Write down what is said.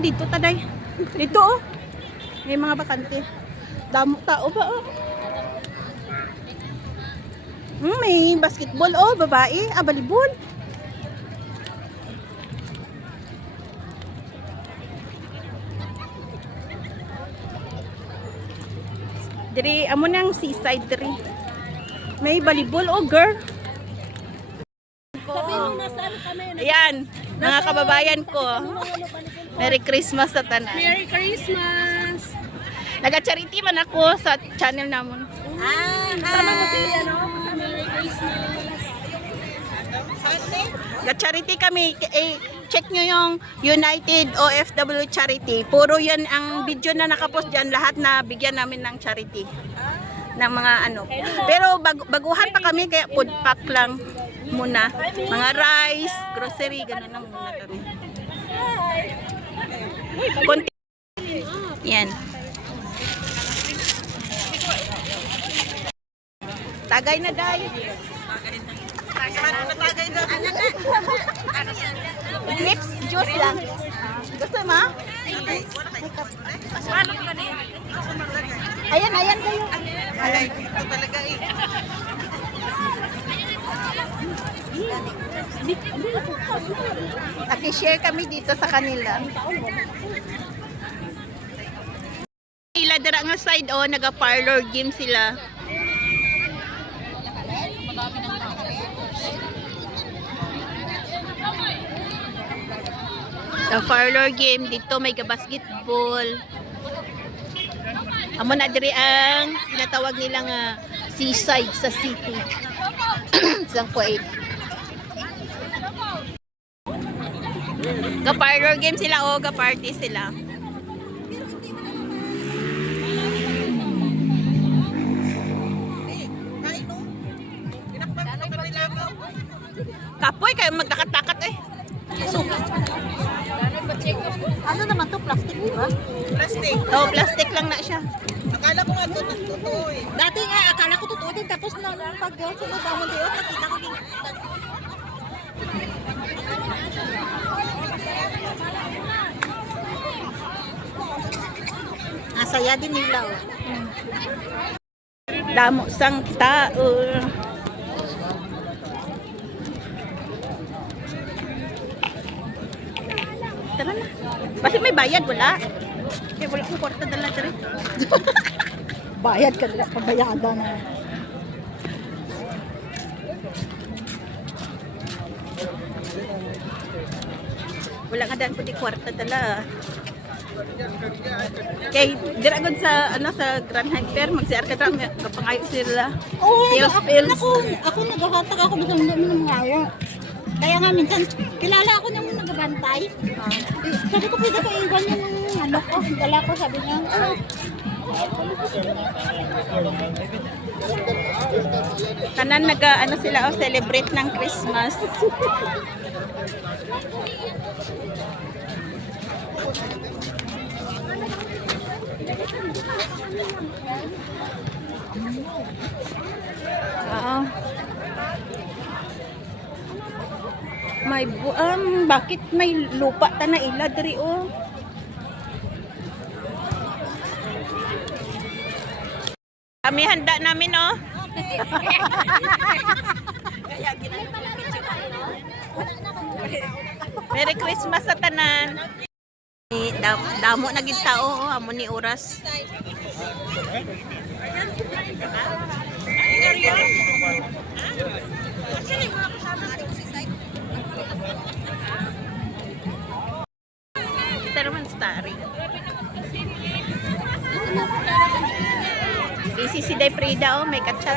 dito taday. Dito oh. May mga bakante. Damo tao ba oh. May basketball oh, babae, volleyball. Diri amo nang seaside diri. May volleyball oh, girl. Sabihin mo na saan kami. Ayan, mga kababayan ko. Merry Christmas sa tanan. Merry Christmas! Naga-charity man ako sa channel namon. Kasama mo sila, no? Merry Christmas! Ga-charity kami. Check nyo yung United OFW Charity. Puro yan ang video na nakapost dyan. Lahat na bigyan namin ng charity. Ng mga ano. Pero baguhan pa kami kaya food pack lang muna. Mga rice, grocery, ganun lang muna kami. Konti. Yan. Tagay na day. Lips juice lang. Gusto mo? Ayan, ayan kayo. Alay, ito talaga eh. Naki-share kami dito sa kanila. Sila dara nga side oh, naga-parlor game sila. Sa parlor game dito may basketball. Amo na diri ang tinatawag nilang seaside sa city. Sang Kuwait. Ga parlor game sila o ga party sila. Kapoy kayo magdakat-dakat eh. So, Ano naman to? Plastic, di ba? plastic. Oh, plastic lang na siya. Akala ko nga ito totoo eh. Dati nga, akala ko totoo din. Tapos nung pag-sunod ako doon, nakita ko din. Saya din nila. Oh. Damo sang tao. Tara na. Basta may bayad, wala. Kaya wala kong kwarta dala diri. Bayad ka nila, pabayada na. Wala nga daan ko di kwarta dala. Kay dira gud sa ano sa Grand Hyper magsiar ka ta kapangayo sila. Pills, pills. Ako naghahatag ako sa mga ngayo. Kaya nga minsan, kilala ako nang nagbantay. Sabi ko, pwede ko iwan yung ano ko, dala ko, sabi niya. Tanan naga ano sila oh, celebrate ng Christmas. May bakit may lupa ta na ila diri oh. Kami handa namin oh. Kaya Merry Christmas sa tanan. Damo na gid tao oh, amo ni oras. Kita naman starry. Busy si Day Frida oh, may katsa.